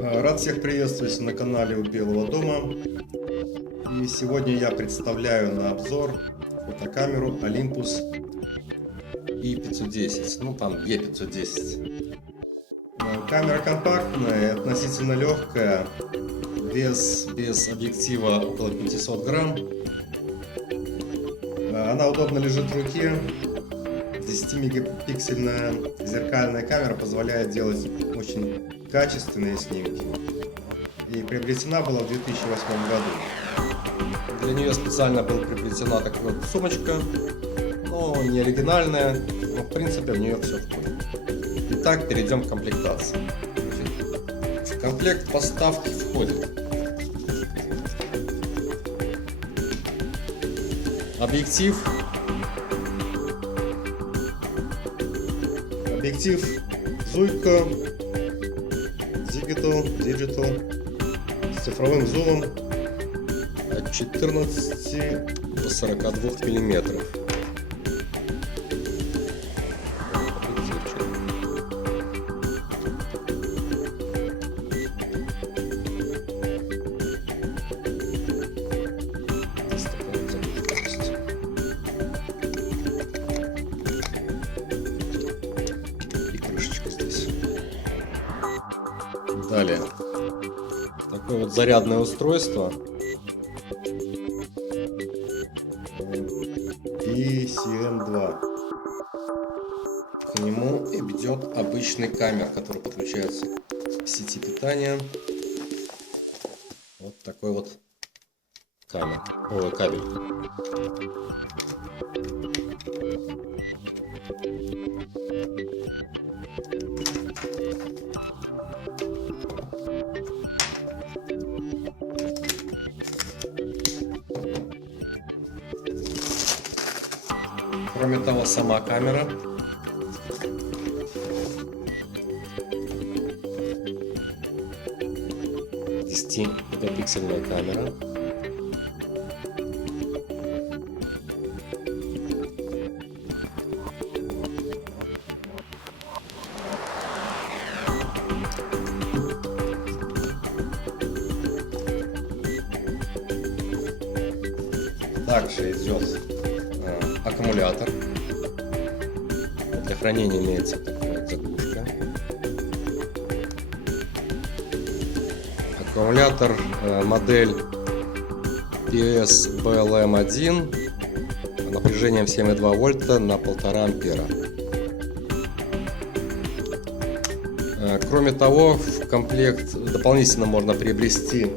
Рад всех приветствовать на канале у Белого дома. И сегодня я представляю на обзор фотокамеру Olympus i510, ну там E510. Камера компактная и относительно легкая, вес без объектива около 500 грамм. Она удобно лежит в руке. 10-мегапиксельная зеркальная камера позволяет делать очень качественные снимки. И приобретена была в 2008 году. Для нее специально была приобретена такая вот сумочка, но не оригинальная, но в принципе в нее все входит. Итак, перейдем к комплектации. В комплект поставки входит объектив Zuiko Digital с цифровым зумом от 14 до 42 миллиметров. Далее, такое вот зарядное устройство PCM2. К нему идет обычный камер, который подключается к сети питания. Вот такой вот кабель. Кроме того, сама камера мегапиксельная камера. Также идет аккумулятор. Для хранения имеется такая вот заглушка. Аккумулятор модель PS-BLM1 напряжением 7,2 вольта на 1,5 ампера. Кроме того, в комплект дополнительно можно приобрести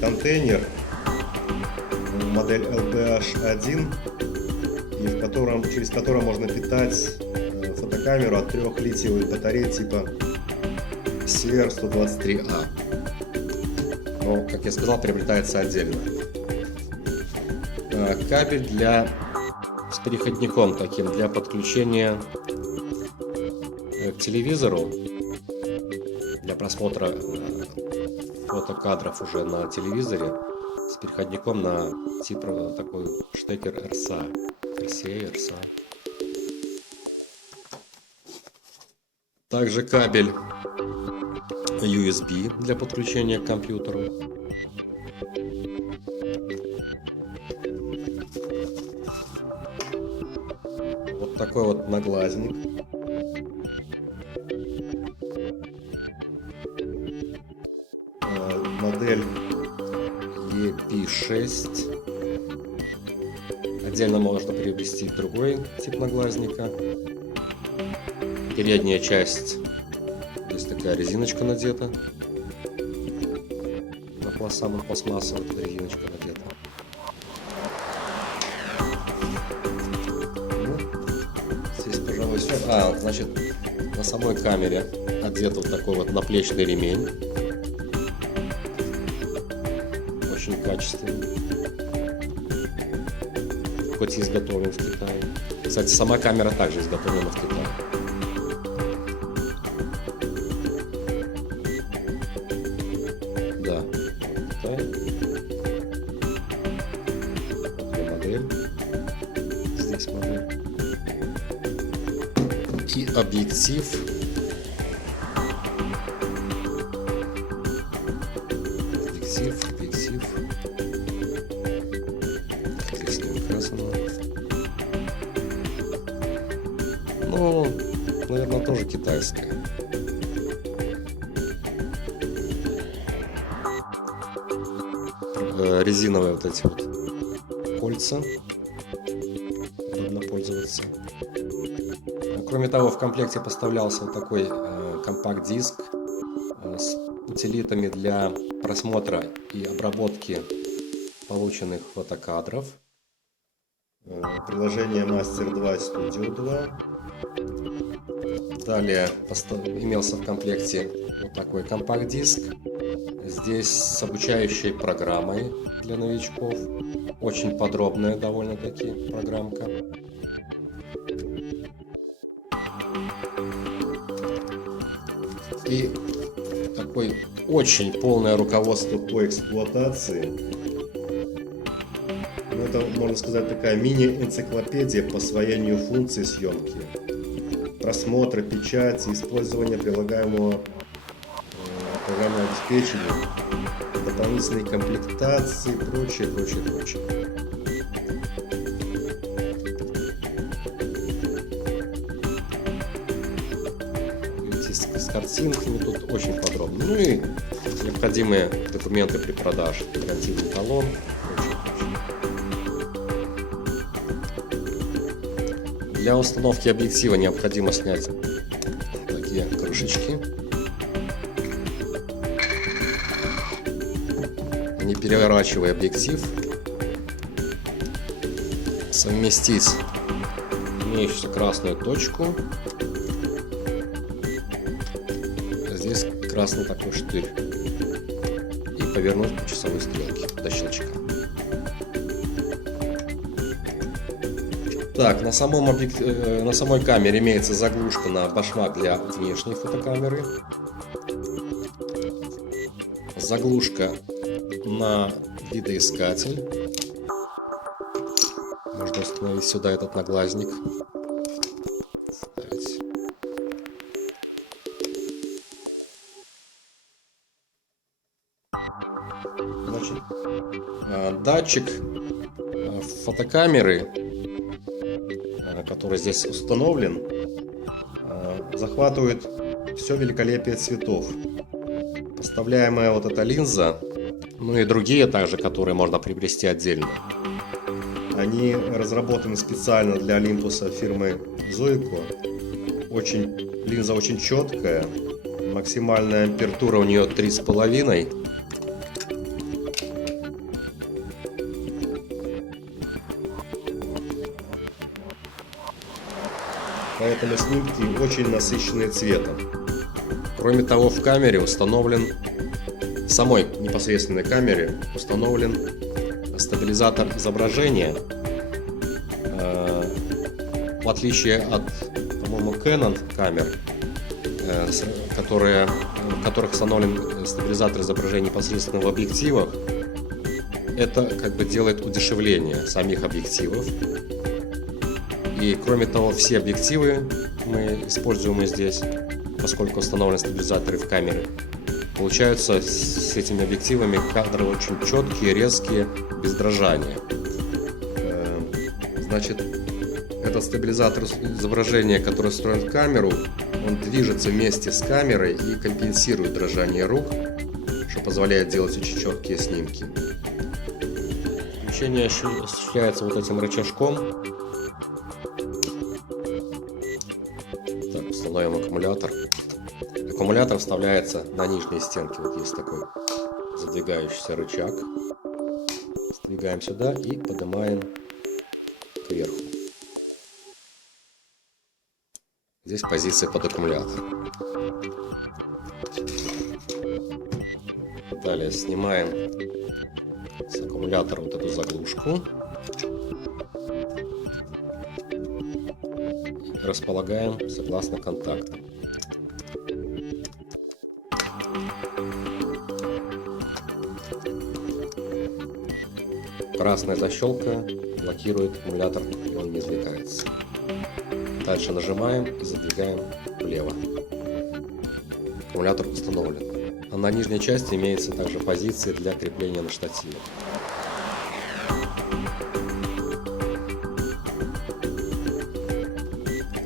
контейнер модель LBH1, и через который можно питать фотокамеру от 3 литиевых батарей типа CR123A. Но, как я сказал, приобретается отдельно. Кабель с переходником таким для подключения к телевизору, для просмотра фотокадров уже на телевизоре, с переходником на типа такой штекер RSA. Также кабель USB для подключения к компьютеру. Вот такой вот наглазник. Модель EP6. Отдельно можно приобрести другой тип наглазника. Передняя часть, здесь такая резиночка надета. На пластмассовая резиночка надета. Ну, здесь, пожалуй, все. Значит, на самой камере одет вот такой вот наплечный ремень. Очень качественный. Хоть и изготовлен в Китае. Кстати, сама камера также изготовлена в Китае. Да, Китай. Вот модель. Здесь модель. и объектив. Объектив. Здесь не указано. Ну, наверное, тоже китайская. Резиновые вот эти вот кольца. Удобно пользоваться. Кроме того, в комплекте поставлялся вот такой компакт-диск с утилитами для просмотра и обработки полученных фотокадров. Приложение Master 2 Studio 2. Далее имелся в комплекте вот такой компакт-диск. Здесь с обучающей программой для новичков. Очень подробная довольно-таки программка. И такой очень полное руководство по эксплуатации. Ну, это, можно сказать, такая мини-энциклопедия по освоению функций съемки, просмотра, печати, использования прилагаемого программного обеспечения, дополнительной комплектации, прочее. С картинками тут очень подробно. Ну и необходимые документы при продаже, гарантийный талон, прочее. Для установки объектива необходимо снять такие крышечки. Не переворачивая объектив, совместить имеющуюся красную точку. Здесь красный такой штырь. И повернуть по часовой стрелке до щелчка. Так, на самой камере имеется заглушка на башмак для внешней фотокамеры. Заглушка на видоискатель. Можно установить сюда этот наглазник. Ставить. Значит, датчик фотокамеры, который здесь установлен, захватывает все великолепие цветов. Поставляемая вот эта линза, ну и другие также, которые можно приобрести отдельно. Они разработаны специально для Олимпуса фирмы Zoico. Линза очень четкая, максимальная ампертура у нее 3,5. Поэтому снимки очень насыщенные цветом. Кроме того, в камере установлен, в самой непосредственной камере установлен стабилизатор изображения. В отличие от, по-моему, Canon камер, в которых установлен стабилизатор изображения непосредственно в объективах, это как бы делает удешевление самих объективов. И кроме того, все объективы используемые здесь, поскольку установлены стабилизаторы в камере, получаются с этими объективами кадры очень четкие, резкие, без дрожания. Значит, этот стабилизатор изображения, который встроен в камеру, он движется вместе с камерой и компенсирует дрожание рук, что позволяет делать очень четкие снимки. Включение осуществляется вот этим рычажком. Так, установим аккумулятор. Аккумулятор вставляется на нижней стенке. Вот есть такой задвигающийся рычаг. Сдвигаем сюда и поднимаем кверху. Здесь позиция под аккумулятор. Далее снимаем с аккумулятора вот эту заглушку. И располагаем согласно контактам. Красная защелка блокирует аккумулятор, и он не извлекается. Дальше нажимаем и задвигаем влево. Аккумулятор установлен. А на нижней части имеется также позиции для крепления на штативе.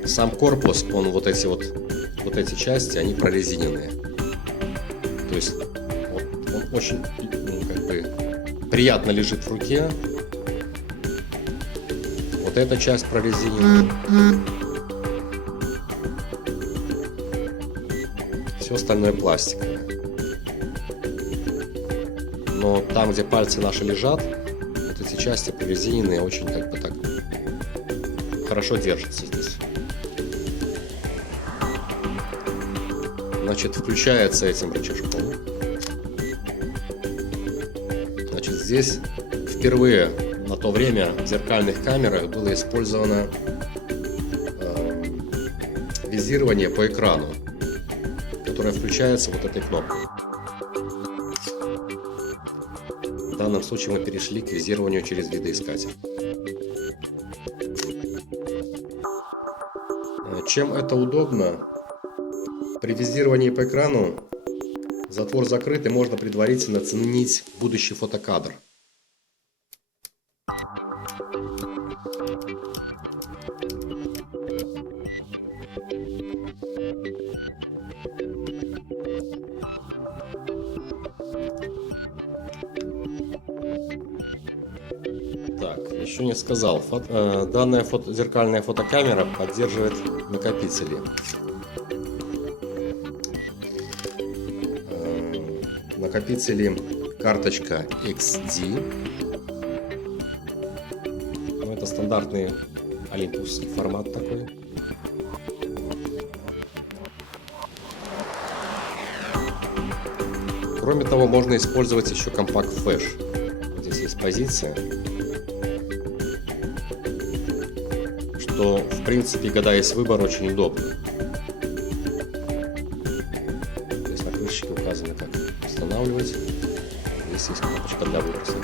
Сам корпус, он вот эти части, они прорезиненные. То есть он очень как бы приятно лежит в руке. Вот эта часть прорезиненная. Все остальное пластиковое. Но там, где пальцы наши лежат, вот эти части прорезиненные очень как бы так хорошо держатся здесь. Значит, включается этим рычажком. Значит, здесь впервые на то время в зеркальных камерах было использовано визирование по экрану, которое включается вот этой кнопкой. В данном случае мы перешли к визированию через видоискатель. Чем это удобно? При визировании по экрану затвор закрыт и можно предварительно оценить будущий фотокадр. Так, еще не сказал. Данная зеркальная фотокамера поддерживает накопители. Накопители карточка XD. Ну, это стандартный олимпусский формат такой. Кроме того, можно использовать еще компакт-флеш. Здесь есть позиция, что в принципе, когда есть выбор, очень удобно. Здесь на крышечке указано, как устанавливать. Здесь есть кнопочка для выброса.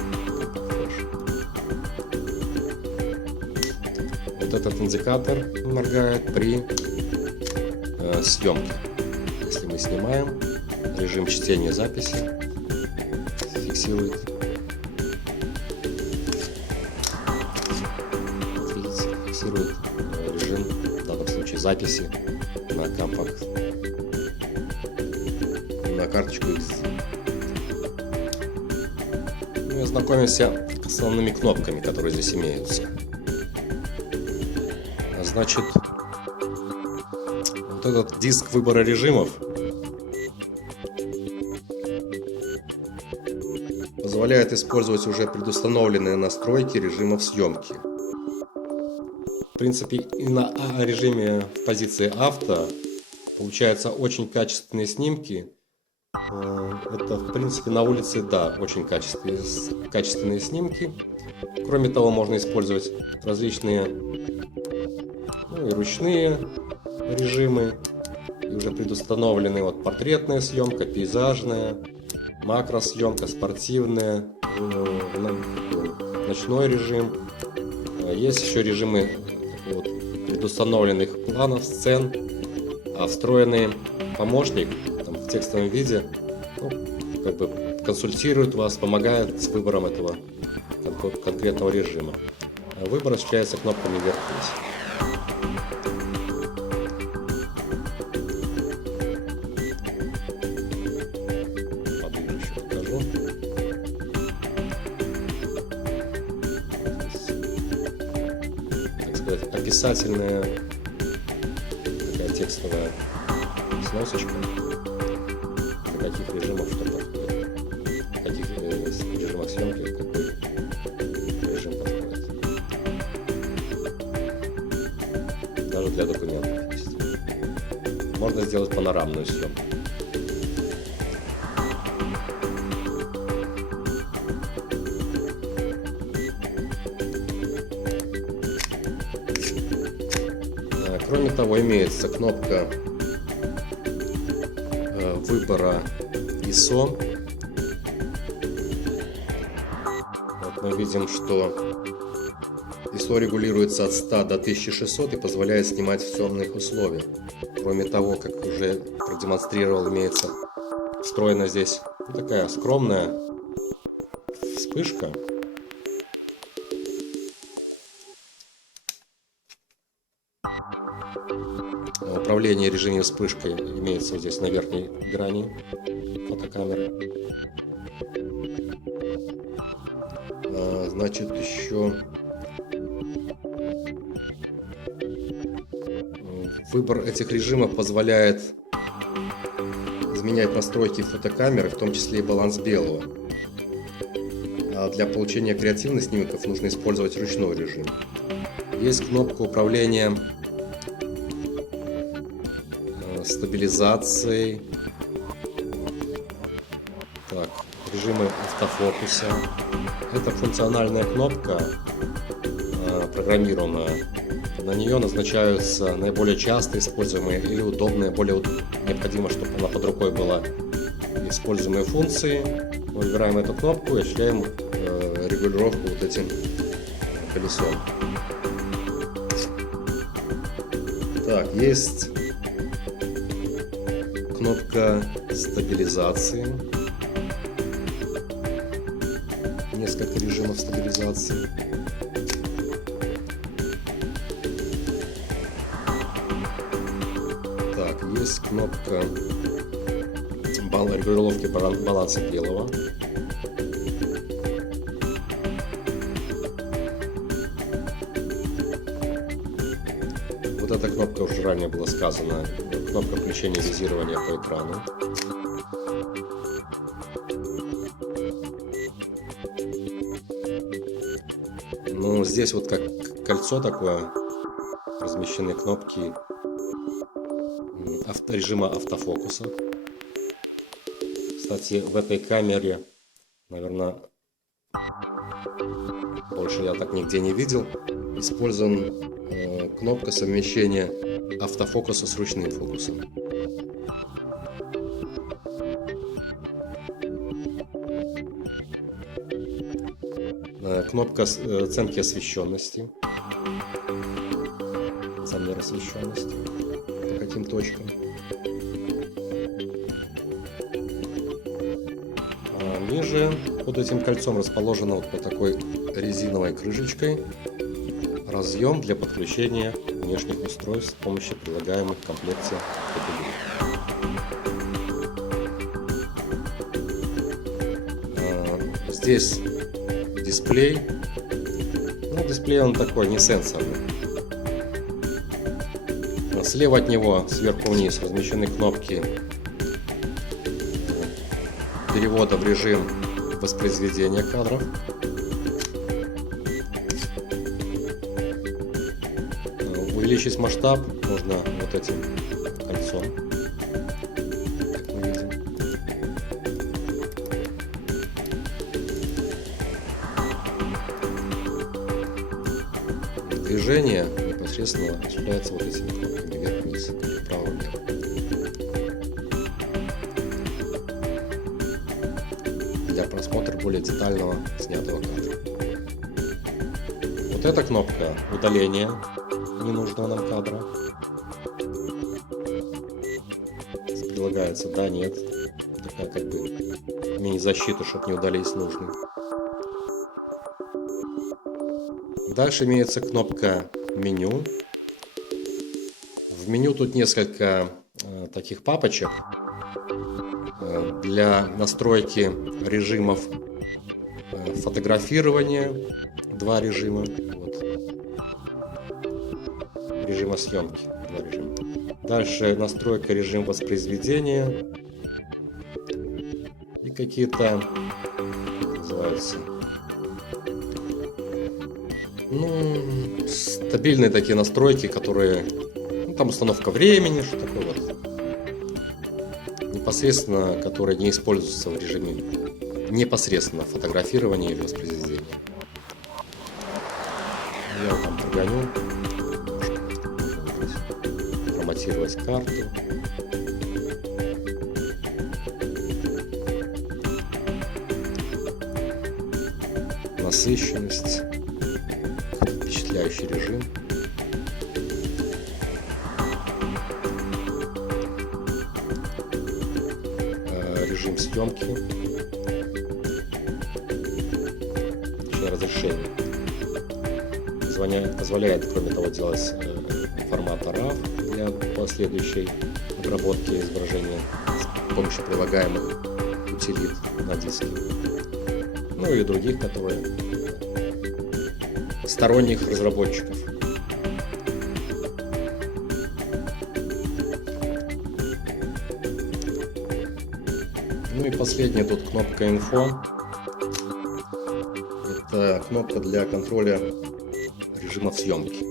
Вот этот индикатор моргает при съемке. Если мы снимаем, режим чтения записи фиксирует. Видите, фиксирует режим, в данном случае, записи на компакт, на карточку XD. Ну и ознакомимся с основными кнопками, которые здесь имеются. Значит, вот этот диск выбора режимов позволяет использовать уже предустановленные настройки режимов съемки. В принципе, и на режиме в позиции авто получаются очень качественные снимки. Это, в принципе, на улице, да, очень качественные снимки. Кроме того, можно использовать различные и ручные режимы, и уже предустановлены вот портретная съемка, пейзажная, макросъемка, спортивная, ночной режим. Есть еще режимы вот, предустановленных планов, сцен, а встроенный помощник там, в текстовом виде как бы консультирует вас, помогает с выбором этого конкретного режима. Выбор осуществляется кнопками вверх-вниз. Описательная такая текстовая сносочка, для каких режимов что подходит, в каких режимах съемки какой режим подходит. Даже для документов есть. Можно сделать панорамную съемку. Кроме того, имеется кнопка выбора ISO. Вот мы видим, что ISO регулируется от 100 до 1600 и позволяет снимать в темных условиях. Кроме того, как уже продемонстрировал, имеется встроена здесь такая скромная вспышка. Управление режимом вспышкой имеется вот здесь на верхней грани фотокамеры. Значит, еще выбор этих режимов позволяет изменять настройки фотокамеры, в том числе и баланс белого. А для получения креативных снимков нужно использовать ручной режим. Есть кнопка управления стабилизацией. Так, режимы автофокуса. Это функциональная кнопка, программируемая. На нее назначаются наиболее часто используемые или удобные, более необходимо, чтобы она под рукой была, используемые функции. Мы выбираем эту кнопку и осуществляем регулировку вот этим колесом. Так, есть кнопка стабилизации. Несколько режимов стабилизации. Так, есть кнопка регулировки баланса белого. Вот эта кнопка уже ранее была сказана. Кнопка включения визирования по экрану. Ну, здесь вот как кольцо такое, размещены кнопки режима автофокуса. Кстати, в этой камере, наверное, больше я так нигде не видел, использована кнопка совмещения автофокуса с ручным фокусом. Кнопка оценки освещенности, замер освещенности по каким точкам. Ниже под этим кольцом расположена вот по такой резиновой крышечкой разъем для подключения внешних устройств с помощью прилагаемых в комплекте кабелей. Здесь дисплей. Ну, дисплей он такой, не сенсорный. Слева от него, сверху вниз, размещены кнопки перевода в режим воспроизведения кадров. Увеличить масштаб можно вот этим кольцом, как мы видим. Движение непосредственно осуществляется вот этими кнопками вверх-вниз, вправо-влево. Для просмотра более детального снятого кадра. Вот эта кнопка удаления ненужного нам кадра. Прилагается да, нет. Такая как бы мини-защита, чтобы не удалить нужный. Дальше имеется кнопка меню. В меню тут несколько таких папочек для настройки режимов фотографирования. Два режима. Вот. Режима съемки. Два режима. Дальше настройка режима воспроизведения. И какие-то, называются, ну, стабильные такие настройки, которые, ну, там установка времени, что такое вот, непосредственно, которые не используются в режиме непосредственно фотографирования или воспроизведения. Я его там прогоню, форматировать карту. Насыщенность. Впечатляет следующий режим. Режим съемки. Разрешение. Позволяет, кроме того, делать формат RAW для последующей обработки изображения с помощью прилагаемых утилит на диске. Ну и других, которые сторонних разработчиков. Ну и последняя тут кнопка Info. Это кнопка для контроля режимов съемки.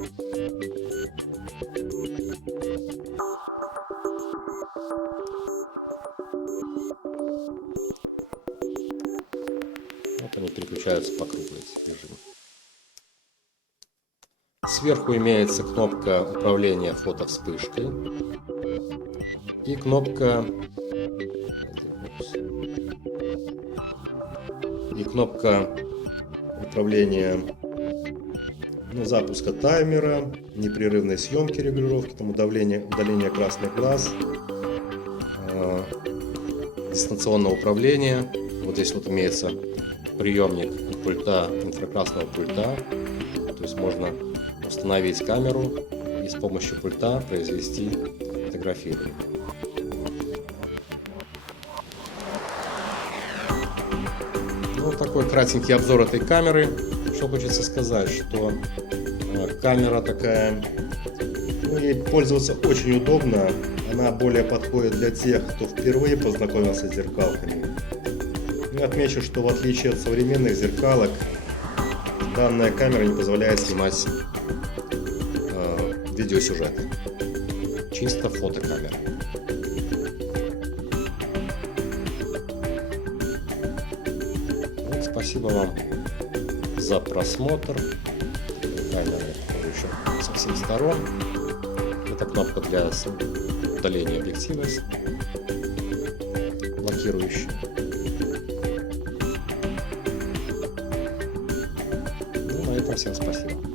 Вот они переключаются по кругу, эти режимы. Сверху имеется кнопка управления фотовспышкой и кнопка управления запуска таймера, непрерывной съемки, регулировки, там, удаления красных глаз, дистанционного управления. Вот здесь вот имеется приемник пульта, инфракрасного пульта, то есть можно установить камеру и с помощью пульта произвести фотографирование. Вот такой кратенький обзор этой камеры. Что хочется сказать, что камера такая, ей пользоваться очень удобно. Она более подходит для тех, кто впервые познакомился с зеркалками. И отмечу, что в отличие от современных зеркалок, данная камера не позволяет снимать видеосюжет. Чисто фотокамера. Вот, спасибо вам за просмотр. Камера еще со всех сторон. Это кнопка для удаления объектива, блокирующая. Ну, на этом всем спасибо.